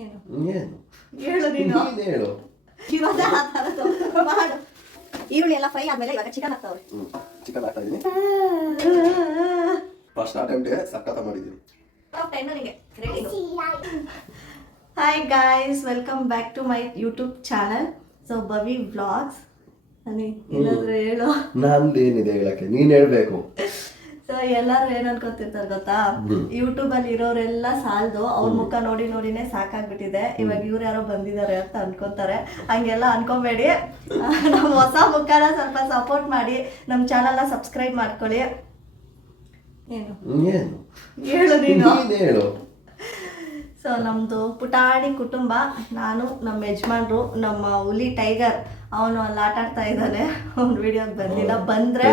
ಏನು ಹೇಳು ನೀನು ಹೇಳು. ಇವಾಗ ಆ ಥರದ್ದು ಮಾಡು. ಈರುಳ್ಳಿ ಎಲ್ಲ ಫ್ರೈ ಆದ್ಮೇಲೆ ಇವಾಗ ಚಿಕನ್ ಹಾಕ್ತಾವ್ರೆ. ಚಿಕನ್ ಹಾಕ್ತಾ ಇದೀನಿ. ಫಸ್ಟ್ ಅಟೆಂಪ್ಟ್ಗೆ ಸಖತ್ತ ಮಾಡಿದ್ದೀನಿ. Hi guys, welcome back to my YouTube channel. So Bhavi vlogs. ಏನಾದ್ರು ಹೇಳು. ನಂದೇನಿದೆ ಹೇಳಕ್ಕೆ, ನೀನ್ ಹೇಳ್ಬೇಕು. ಸೊ ಎಲ್ಲರೂ ಏನ್ ಅನ್ಕೊತಿರ್ತಾರೆ ಗೊತ್ತಾ, ಯೂಟ್ಯೂಬ್ ಅಲ್ಲಿ ಇರೋರೆಲ್ಲ ಸಾಲದು ಅವ್ರ ಮುಖ ನೋಡಿ ನೋಡಿನೇ ಸಾಕಾಗ್ಬಿಟ್ಟಿದೆ, ಇವಾಗ ಇವ್ರು ಯಾರೋ ಬಂದಿದ್ದಾರೆ ಅಂತ ಅನ್ಕೋತಾರೆ. ಹಂಗೆಲ್ಲ ಅನ್ಕೋಬೇಡಿ. ನಮ್ಮ ಹೊಸ ಮುಖನ ಸ್ವಲ್ಪ ಸಪೋರ್ಟ್ ಮಾಡಿ, ನಮ್ಮ ಚಾನಲ್ನ ಸಬ್ಸ್ಕ್ರೈಬ್ ಮಾಡ್ಕೊಳ್ಳಿ. ಏನು ಹೇಳು ನೀನು ಹೇಳು. ಸೊ ನಮ್ದು ಪುಟಾಣಿ ಕುಟುಂಬ, ನಾನು, ನಮ್ಮ ಯಜಮಾನ್ರು, ನಮ್ಮ ಹುಲಿ ಟೈಗರ್ ಅವನು ಅಲ್ಲಿ ಆಟ ಆಡ್ತಾ ಇದ್ದಾನೆ. ಅವ್ನ ವಿಡಿಯೋಗೆ ಬಂದಿಲ್ಲ. ಬಂದ್ರೆ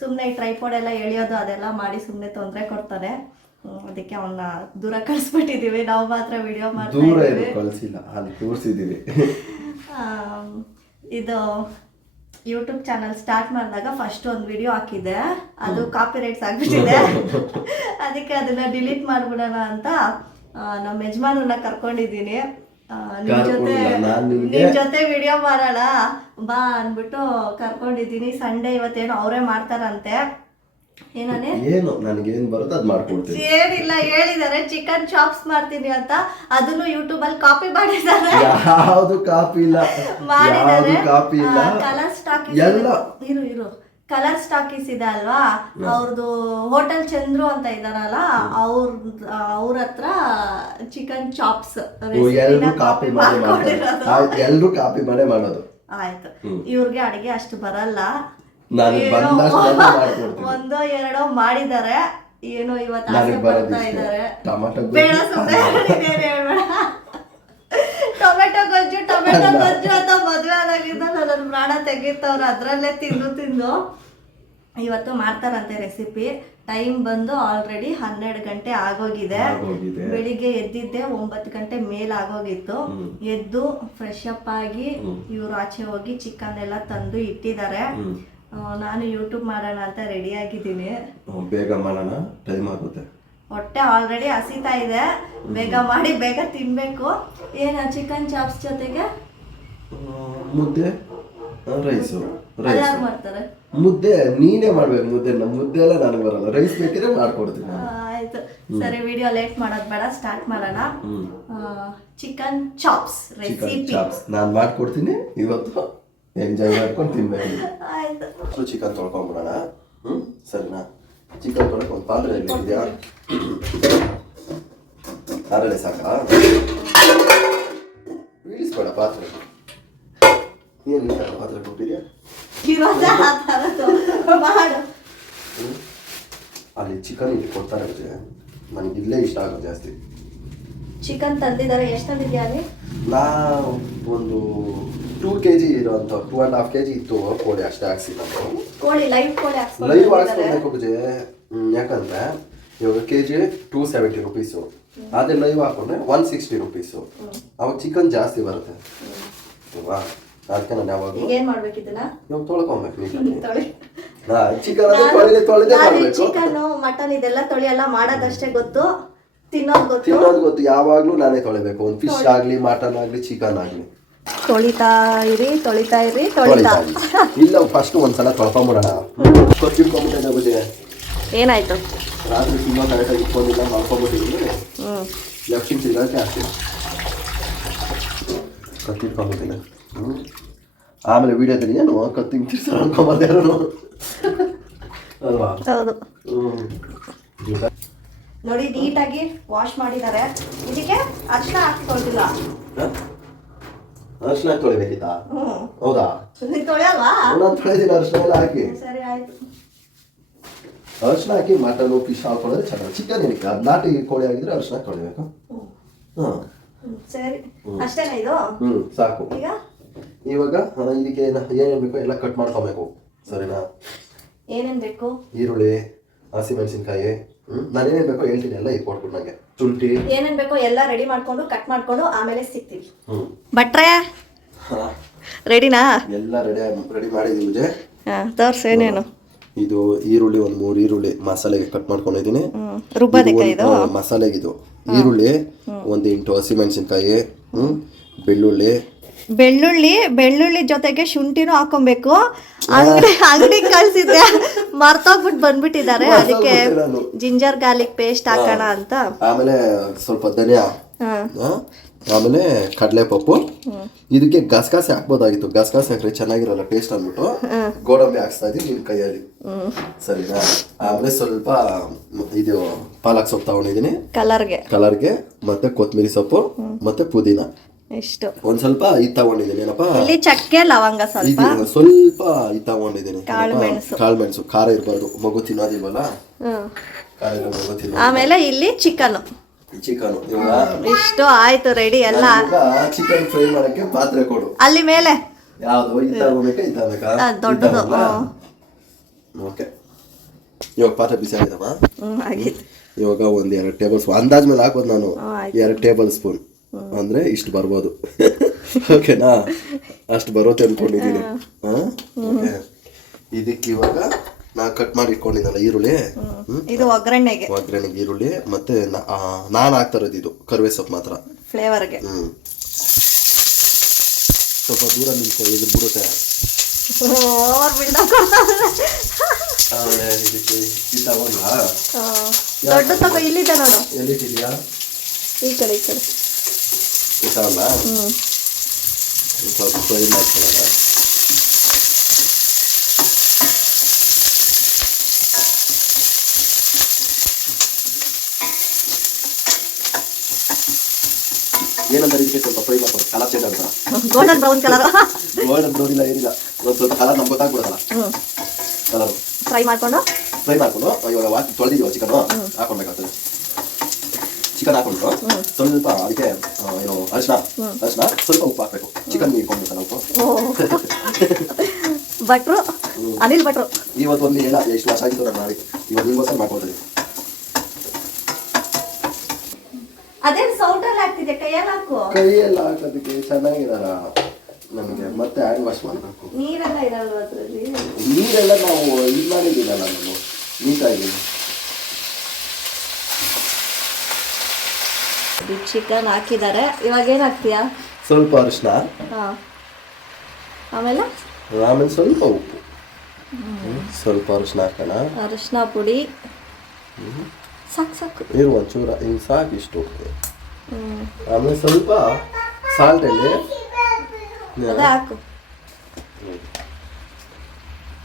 ಸುಮ್ಮನೆ ಈ ಟ್ರೈಪೋಡ್ ಎಲ್ಲ ಎಳಿಯೋದು ಅದೆಲ್ಲ ಮಾಡಿ ಸುಮ್ಮನೆ ತೊಂದರೆ ಕೊಡ್ತಾನೆ. ಅದಕ್ಕೆ ಅವನ್ನ ದೂರ ಕಳಿಸ್ಬಿಟ್ಟಿದೀವಿ. ನಾವು ಮಾತ್ರ ವಿಡಿಯೋ ಮಾಡ್ತಾ ಇದ್ದೀವಿ. ಇದು ಯೂಟ್ಯೂಬ್ ಚಾನಲ್ ಸ್ಟಾರ್ಟ್ ಮಾಡಿದಾಗ ಫಸ್ಟ್ ಒಂದು ವಿಡಿಯೋ ಹಾಕಿದ್ದೆ, ಅದು ಕಾಪಿ ರೈಟ್ಸ್ ಆಗ್ಬಿಟ್ಟಿದೆ. ಅದಕ್ಕೆ ಅದನ್ನ ಡಿಲೀಟ್ ಮಾಡ್ಬಿಡೋಣ ಅಂತ ನಮ್ಮ ಯಜಮಾನನ್ನ ಕರ್ಕೊಂಡಿದ್ದೀನಿ. ನಿನ್ ಜೊತೆ ವಿಡಿಯೋ ಮಾಡೋಣ ಬಾ ಅನ್ಬಿಟ್ಟು ಕರ್ಕೊಂಡಿದ್ದೀನಿ. ಸಂಡೇ ಇವತ್ತೇನು ಅವರೇ ಮಾಡ್ತಾರಂತೆ. ಏನು ನನಗೇನು ಬರುತ್ತೆ ಅದು ಮಾಡ್ಕೊಡ್ತೀನಿ. ಏನಿಲ್ಲ, ಹೇಳಿದ್ದಾರೆ ಚಿಕನ್ ಚಾಪ್ಸ್ ಮಾಡ್ತೀನಿ ಅಂತ. ಅದನ್ನು ಯೂಟ್ಯೂಬ್ ಅಲ್ಲಿ ಕಾಪಿ ಮಾಡಿದ್ದಾರೆ. ಯಾವುದು ಕಾಪಿ ಇಲ್ಲ, ಮಾಡಿದ್ದಾರೆ. ಕಾಪಿ ಇಲ್ಲ. ಕಲರ್ ಸ್ಟಾಕ್ ಇರು ಕಲರ್ ಸ್ಟಾಕೀಸ್ ಇದೆ ಅಲ್ವಾ, ಅವ್ರದ್ದು ಹೋಟೆಲ್ ಚಂದ್ರು ಅಂತ ಇದಾರಲ್ಲ, ಅವ್ರ ಹತ್ರ ಚಿಕನ್ ಚಾಪ್ಸ್ ಎಲ್ರು ಕಾಪಿ ಮಾಡಿ ಮಾಡೋದು. ಆಯ್ತು, ಇವ್ರಿಗೆ ಅಡಿಗೆ ಅಷ್ಟು ಬರಲ್ಲ. ಒಂದೋ ಎರಡೋ ಮಾಡಿದ್ದಾರೆ. ಏನೋ ಇವತ್ತು ಆಸೆ ಪಡ್ತಾ ಇದ್ದಾರೆ. ಬೇಡ ಟೊಮೆಟೊ ಗೊಜ್ಜು ಅಂತ ಮದುವೆ ಆದಾಗಿಂದ ನನ್ನ ಪ್ರಾಣ ತೆಗಿತವ್ರು ಅದ್ರಲ್ಲೇ ತಿಂದು. ಇವತ್ತು ಮಾಡ್ತಾರಂತೆ ರೆಸಿಪಿ. ಟೈಮ್ ಬಂದು ಆಲ್ರೆಡಿ 12 ಗಂಟೆ ಆಗೋಗಿದೆ. ಬೆಳಿಗ್ಗೆ ಎದ್ದಿದ್ದೆ 9 ಗಂಟೆ ಮೇಲ್ ಆಗೋಗಿತ್ತು. ಎದ್ದು ಫ್ರೆಶ್ ಅಪ್ ಆಗಿ ಇವ್ರು ಆಚೆ ಹೋಗಿ ಚಿಕನ್ ಎಲ್ಲ ತಂದು ಇಟ್ಟಿದ್ದಾರೆ. ನಾನು ಯೂಟ್ಯೂಬ್ ಮಾಡೋಣ ಅಂತ ರೆಡಿ ಆಗಿದ್ದೀನಿ. ಬೇಗ ಮಾಡೋಣ, ಟೈಮ್ ಆಗುತ್ತೆ. ಹೊಟ್ಟೆ ಆಲ್ರೆಡಿ ಹಸಿತಾ ಇದೆ. ಬೇಗ ಮಾಡಿ ಬೇಗ ತಿನ್ಬೇಕು. ಏನ ಚಿಕನ್ ಚಾಪ್ಸ್ ಜೊತೆಗೆ ಮುದ್ದೆ, ರೈಸು. ಯಾರು ಮಾಡ್ತಾರೆ? ಮುದ್ದೆ ನೀನೇ ಮಾಡ್ಬೇಕು. ಮುದ್ದೆ ಎಲ್ಲ ನನಗೆ ಬರಲ್ಲ. ರೈಸ್ ಬೇಕಿದ್ರೆ ಮಾಡ್ಕೊಡ್ತೀನಿ. ಆಯ್ತು, ಸರಿ. ವಿಡಿಯೋ ಲೇಟ್ ಮಾಡೋದು ಬೇಡ, ಸ್ಟಾರ್ಟ್ ಮಾಡೋಣ. ಚಿಕನ್ ಚಾಪ್ಸ್ ರೆಸಿಪಿ ನಾನು ಮಾಡ್ಕೊಡ್ತೀನಿ. ಇವತ್ತು ಎಂಜಾಯ್ ಮಾಡ್ಕೊಂಡು ತಿನ್ಬೇಕು. ಆಯ್ತು, ಚಿಕನ್ ತೊಳ್ಕೊಂಡ್ಬಿಡೋಣ. ಸರಿನಾ? ಚಿಕನ್ ತೊಳಕ್ಕೆ ಒಂದು ಪಾತ್ರೆ ಇದೆಯಾ? ಅದರಲ್ಲೇ ಸಾಕಾ? ಬೀಳಿಸ್ಬೇಡ ಪಾತ್ರೆ. ಏನು ಪಾತ್ರೆ ಕೊಟ್ಟಿದ್ಯಾ? ಅಲ್ಲಿ ಚಿಕನ್ ಇಲ್ಲಿ ಕೊಡ್ತಾರೆ. ನನಗೆ ಇಲ್ಲೇ ಇಷ್ಟ ಆಗೋದು ಜಾಸ್ತಿ. ಚಿಕನ್ ತಂದಿದ್ದಾರೆ. ಎಷ್ಟು ತಂದಿದ್ಯಾ ಅಲ್ಲಿ? ನಾ ಒಂದು 2 kg ಇರೋಂಥ 2.5 kg ಇತ್ತು ಕೋಳಿ. ಅಷ್ಟೇ ಹಾಕ್ಸಿಲ್ಲ. ಕೋಳಿ ಲೈವ್ ಹಾಕ್ಸ್ಕೊಬೇಕು ಪೂಜೆ. ಯಾಕಂದ್ರೆ ಇವಾಗ ಕೆಜಿ 270 ರುಪೀಸು. ಅದೇ ಲೈವ್ ಹಾಕೊಂಡ್ರೆ 160 ರುಪೀಸು. ಅವಾಗ ಚಿಕನ್ ಜಾಸ್ತಿ ಬರುತ್ತೆ ಅಲ್ವಾ? ಅದಕ್ಕೆ ನಾನು ಯಾವಾಗಲೂ ಏನ್ ಮಾಡ್ಬೇಕಿದ್ದನ್ನ ಇವಾಗ ತೊಳ್ಕೊಬೇಕು. ಚಿಕನ್ ಮಟನ್ ಇದೆಲ್ಲ ತೊಳಿ ಎಲ್ಲ ಮಾಡೋದಷ್ಟೇ ಗೊತ್ತು, ತಿನ್ನೋದು ಗೊತ್ತು. ಯಾವಾಗ್ಲೂ ನಾನೇ ತೊಳಿಬೇಕು. ಒಂದು ಫಿಶ್ ಆಗ್ಲಿ, ಮಟನ್ ಆಗ್ಲಿ, ಚಿಕನ್ ಆಗ್ಲಿ. ತೊಳಿತಾ ಇರಿ. ಇಲ್ಲ, ಫಸ್ಟ್ ಒಂದ್ಸಲ ತೊಳ್ಕೊಂಬಿಡೋಣ. ಕೊಚ್ಚಿಟ್ಕೊಂಡ್ಬಿಟ್ಟೆ ಬುಜೆ. ಏನಾಯ್ತು? ರಾತ್ರಿ ತುಂಬ ಕರೆಕ್ಟಾಗಿ ಇಟ್ಕೊಂಡಿಲ್ಲ, ಮಾಡ್ಕೊಂಡ್ಬಿಟ್ಟಿದ್ದೀನಿ. ಲೆಫ್ಟ್ ಇಂಚ್ ಇರೋಕ್ಕೆ ಆಗ್ತೀನಿ. ಕತ್ತಿಟ್ಕೊಂಡ್ಬಿಟ್ಟಿಲ್ಲ. ಆಮೇಲೆ ವಿಡಿಯೋದಲ್ಲಿ ಏನು ಕತ್ತಿಂಗ್ ತಿರ್ಸ ಅನ್ಕೊಂಬರ್ದೇನು ಅಲ್ವಾ? ಹೌದು. ನೋಡಿ, ನೀಟಾಗಿ ವಾಶ್ ಮಾಡಿದ್ದಾರೆ. ಇದಕ್ಕೆ ಅರ್ಶಿನ ಹಾಕಿಕೊಳ್ತಿಲ್ಲ. ಅರ್ಶಿನ ತೊಳಿಬೇಕಿತ್ತಾ? ಹೌದಾ? ತೊಳೆಯಲ್ವಾ? ನಾನು ತೊಳೆದಿಲ್ಲ. ಅರ್ಶಿನ ಎಲ್ಲ ಹಾಕಿ. ಸರಿ, ಆಯ್ತು. ಅರ್ಶಿನ ಹಾಕಿ ಮಟನ್ ಫಿಶ್ ಹಾಕೊಳ್ಳೋದ್ರೆ ಚೆನ್ನಾಗಿ. ಚಿಕನ್ ಏನಕ್ಕೆ? ನಾಟಿ ಕೋಳಿ ಆಗಿದ್ರೆ ಅರ್ಶಿನ ತೊಳಿಬೇಕು. ಸರಿ, ಅಷ್ಟೇನಾ ಇದು? ಸಾಕು. ಇವಾಗ ಇದಕ್ಕೆ ಏನೇನು ಬೇಕೋ ಎಲ್ಲ ಕಟ್ ಮಾಡ್ಕೊಬೇಕು. ಸರಿನಾ? ಏನೇನ್ ಬೇಕು? ಈರುಳ್ಳಿ, ಹಸಿಮೆಣಸಿನ್ಕಾಯಿ, ನಾನೇನೇನು ಬೇಕೋ ಹೇಳ್ತೀನಿ. ಎಲ್ಲ ಕೊಟ್ಬಿಟ್ಟು ನಂಗೆ ಶುಂಠಿ ಏನೇನ್ ಬೇಕೋ ಎಲ್ಲ ರೆಡಿ ಮಾಡ್ಕೊಂಡು ಕಟ್ ಮಾಡ್ಕೊಂಡು ಆಮೇಲೆ ಸಿಗ್ತೀವಿ. ಭಟ್ರೆ ರೆಡಿನಾ? ಎಲ್ಲ ರೆಡಿ ಮಾಡಿದೀವಿ. ತೋರ್ಸು ಏನೇನು. ಇದು ಈರುಳ್ಳಿ, ಒಂದು 3 ಈರುಳ್ಳಿ ಮಸಾಲೆಗೆ ಕಟ್ ಮಾಡ್ಕೊಂಡಿದ್ದೀನಿ. ರುಬ್ಬದಕ್ಕೆ ಇದು ಮಸಾಲೆಗೆ. ಇದು ಈರುಳ್ಳಿ ಒಂದು 8 ಹಸಿಮೆಣಸಿನ್ಕಾಯಿ, ಬೆಳ್ಳುಳ್ಳಿ ಜೊತೆಗೆ ಶುಂಠಿನೂ ಹಾಕೊಬೇಕು. ಅಂಗಡಿ ಕಳ್ಸಿದ್ದೆ, ಮರ್ತೋಗ್ಬಿಟ್ಟು ಬಂದ್ಬಿಟ್ಟಿದ್ದಾರೆ. ಅದಕ್ಕೆ ಜಿಂಜರ್ ಗಾರ್ಲಿಕ್ ಪೇಸ್ಟ್ ಹಾಕೋಣ ಅಂತ. ಆಮೇಲೆ ಸ್ವಲ್ಪ ಧನಿಯಾ, ಆಮೇಲೆ ಕಡಲೆಪಪ್ಪು. ಇದಕ್ಕೆ ಗಸಗಸೆ ಹಾಕ್ಬೋದಾಗಿತ್ತು, ಗಸಗಸೆ ಹಾಕ್ರೆ ಚೆನ್ನಾಗಿರಲ್ಲ ಟೇಸ್ಟ್ ಅಂದ್ಬಿಟ್ಟು ಗೋಡಂಬಿ ಹಾಕ್ಸ್ತಾ ಇದೀನಿ ನಿನ್ ಕೈಯಲ್ಲಿ, ಸರಿನಾ? ಆಮೇಲೆ ಸ್ವಲ್ಪ ಇದು ಪಾಲಕ್ ಸೊಪ್ಪು ತಗೊಂಡಿದೀನಿ ಕಲರ್ಗೆ, ಮತ್ತೆ ಕೊತ್ತಂಬರಿ ಸೊಪ್ಪು, ಮತ್ತೆ ಪುದೀನ ಇಷ್ಟು. ಒಂದ್ ಸ್ವಲ್ಪ ಇದು ತಗೊಂಡಿದ್ದೀನಿ ಏನಪ್ಪ, ಇಲ್ಲಿ ಚಕ್ಕೆ ಲವಂಗ ಸ್ವಲ್ಪ ಇದು ತಗೊಂಡಿದ್ದೀನಿ, ಕಾಳುಮೆಣಸು. ಖಾರ ಇರಬಾರ್ದು, ಮಗು ತಿನ್ನೋದಿಲ್ವಲ್ಲ, ಖಾರ ಇರೋ ಮಗು ತಿನ್ನೋ. ಆಮೇಲೆ ಇಲ್ಲಿ ಚಿಕನ್ ಇಷ್ಟು ಆಯ್ತು ರೆಡಿ ಎಲ್ಲ. ಚಿಕನ್ ಫ್ರೈ ಮಾಡಕ್ಕೆ ಪಾತ್ರೆ ಕೊಡು. ಅಲ್ಲಿ ಮೇಲೆ ಯಾವ್ದು ಇದ್ದಾಗಬೇಕಾ ದೊಡ್ಡದು. ಓಕೆ, ಇವಾಗ ಪಾತ್ರೆ ಬಿಸಿ ಆಗಿದಮ್ಮ. ಇವಾಗ ಒಂದ್ 2 ಟೇಬಲ್ ಸ್ಪೂನ್ ಅಂದಾಜ್ ಮೇಲೆ ಹಾಕೋದು ನಾನು. 2 ಟೇಬಲ್ ಸ್ಪೂನ್ ಅಂದ್ರೆ ಇಷ್ಟು ಬರ್ಬೋದು. ಓಕೆನಾ? ಅಷ್ಟು ಬರುತ್ತೆ ಅನ್ಕೊಂಡಿದ್ದೀನಿ. ಇದಕ್ಕೆ ಇವಾಗ ನಾ ಕಟ್ ಮಾಡಿ ಇಟ್ಕೊಂಡಿದ್ದಲ್ಲ ಈರುಳ್ಳಿ, ಇದು ಒಗ್ಗರಣೆಗೆ ಈರುಳ್ಳಿ, ಮತ್ತೆ ನಾನು ಹಾಕ್ತಾ ಇರೋದು ಇದು ಕರಿಬೇವು ಸೊಪ್ಪು ಮಾತ್ರ ಫ್ಲೇವರ್ಗೆ. ಸ್ವಲ್ಪ ದೂರ ನಿಂತ್ಕೊ, ಎದುರು ಬಿಡುತ್ತೆ. ಇದಕ್ಕೆ ಇದು ತಗೊಂಡ್ಲಾ? ದೊಡ್ಡ ತಗೋ, ಇಲ್ಲಿದೆ ನೋಡು. ಎಲ್ಲಿಟ್ಟಿದ್ಯಾ? ಈ ಕಡೆ ಇಷ್ಟಲ್ಲ, ಸ್ವಲ್ಪ ಫ್ರೈ ಮಾಡ್ಕೊಳ್ಳೋಣ. ಏನಂದ್ರೆ ಇದಕ್ಕೆ ಸ್ವಲ್ಪ ಫ್ರೈ ಮಾಡ್ಕೊಂಡು ಕಲರ್ ಚೇಂಜ್ ಆಗುತ್ತಲ್ಲ, ಗೋಲ್ಡನ್ ಬ್ರೌನ್ ಇಲ್ಲ ಏನಿಲ್ಲ, ಒಂದು ಸ್ವಲ್ಪ ಕಲರ್ ನಮ್ಗೆ ಗೊತ್ತಾಗ್ಬಿಡಲ್ಲ. ಕಲರ್ ಫ್ರೈ ಮಾಡ್ಕೊಂಡು ಇವಾಗ ತೊಳೆದಿದ್ದೀವ ಚಿಕನ್ ಹಾಕೊಳ್ಬೇಕಾಗ್ತದೆ. ಚಿಕನ್ ಹಾಕೊಂಡು ಸ್ವಲ್ಪ ಅದಕ್ಕೆ ಏನು ಅರಿಶಿನ ಸ್ವಲ್ಪ ಉಪ್ಪು ಹಾಕ್ಬೇಕು. ಚಿಕನ್ ಇಟ್ಕೊಂಡ್ಬೇಕಲ್ಲ ಉಪ್ಪು. ಭಟ್ರು ಅನಿಲ್ ಭಟ್ರು ಇವತ್ತು ಒಂದು ಹೇಳ ಎಷ್ಟು ವರ್ಷ ಆಗಿತ್ತು ನಾನು ಮಾಡಿ, ಇವತ್ತು ನಿಮ್ಗೋಸ್ಕರ ಮಾಡ್ಕೊಳ್ತೀನಿ. ಅದೇನು ಸೌಟಲ್ಲಿ ಹಾಕ್ತಿದ್ದೆ, ಕೈಯಲ್ಲಿ ಹಾಕೋದಕ್ಕೆ ಚೆನ್ನಾಗಿರಲ್ಲ ನಮಗೆ. ಮತ್ತೆ ಹ್ಯಾಂಡ್ ವಾಶ್ ಮಾಡಬೇಕು. ನೀರೆಲ್ಲ ಇರಲ್ವ ಅದರಲ್ಲಿ? ನೀರೆಲ್ಲ ನಾವು ಇದು ಮಾಡಿದ್ದೀನಲ್ಲ ನಾನು ನೀಟಾಗಿ. ಚಿಕನ್ ಹಾಕಿದ್ದಾರೆ. ಇವಾಗ ಏನು ಹಾಕ್ತೀಯಾ? ಸ್ವಲ್ಪ ಅರಿಶಿನ, ಆಮೇಲೆ ಸ್ವಲ್ಪ ಉಪ್ಪು, ಸ್ವಲ್ಪ ಅರಿಶಿನ ಹಾಕೋಣ. ಅರಿಶಿನ ಪುಡಿ ಸಾಕು ಇರು, ಒಂಚೂರ ಹಿಂಗೆ ಸಾಕು, ಇಷ್ಟು. ಆಮೇಲೆ ಸ್ವಲ್ಪ ಸಾಲ್ಟ್ ಎಲ್ಲಿ ಹಾಕು,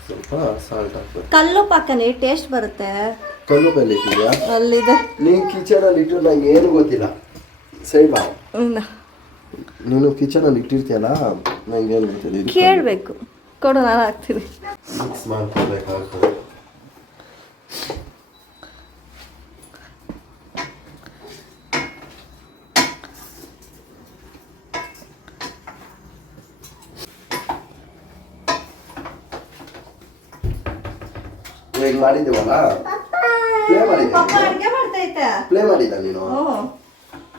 ಸ್ವಲ್ಪ ಸಾಲ್ಟ್ ಹಾಕ್ಬೇಕು. ಕಲ್ಲುಪ್ಪು ಹಾಕನಿ, ಟೇಸ್ಟ್ ಬರುತ್ತೆ. ಕಲ್ಲುಪ್ಪು ಎಲ್ಲಿ ಇಟ್ಟಿದ್ಯಾ? ಅಲ್ಲಿದೆ. ನೀನು ಕಿಚನಲ್ಲಿ ಇಟ್ಟು ನಂಗೆ ಏನು ಗೊತ್ತಿಲ್ಲ. ಸೈಡ್ ಬಾ, ನೀನು ಕಿಚನಲ್ಲಿ ಇಟ್ಟಿರ್ತೀಯಲ್ಲ, ನಂಗೆ ಏನು ಗೊತ್ತಿಲ್ಲ. ಕೇಳಬೇಕು, ಕೊಡು, ನಾನು ಹಾಕ್ತೀನಿ. ಮಿಕ್ಸ್ ಮಾಡ್ಕೊಳ್ಬೇಕಾಗ್ತದೆ. ಈಗ ಮಾಡಿದ್ದೇವಲ್ಲ, ಪ್ಲೇ ಮಾಡಿದ್ದ ನೀನು.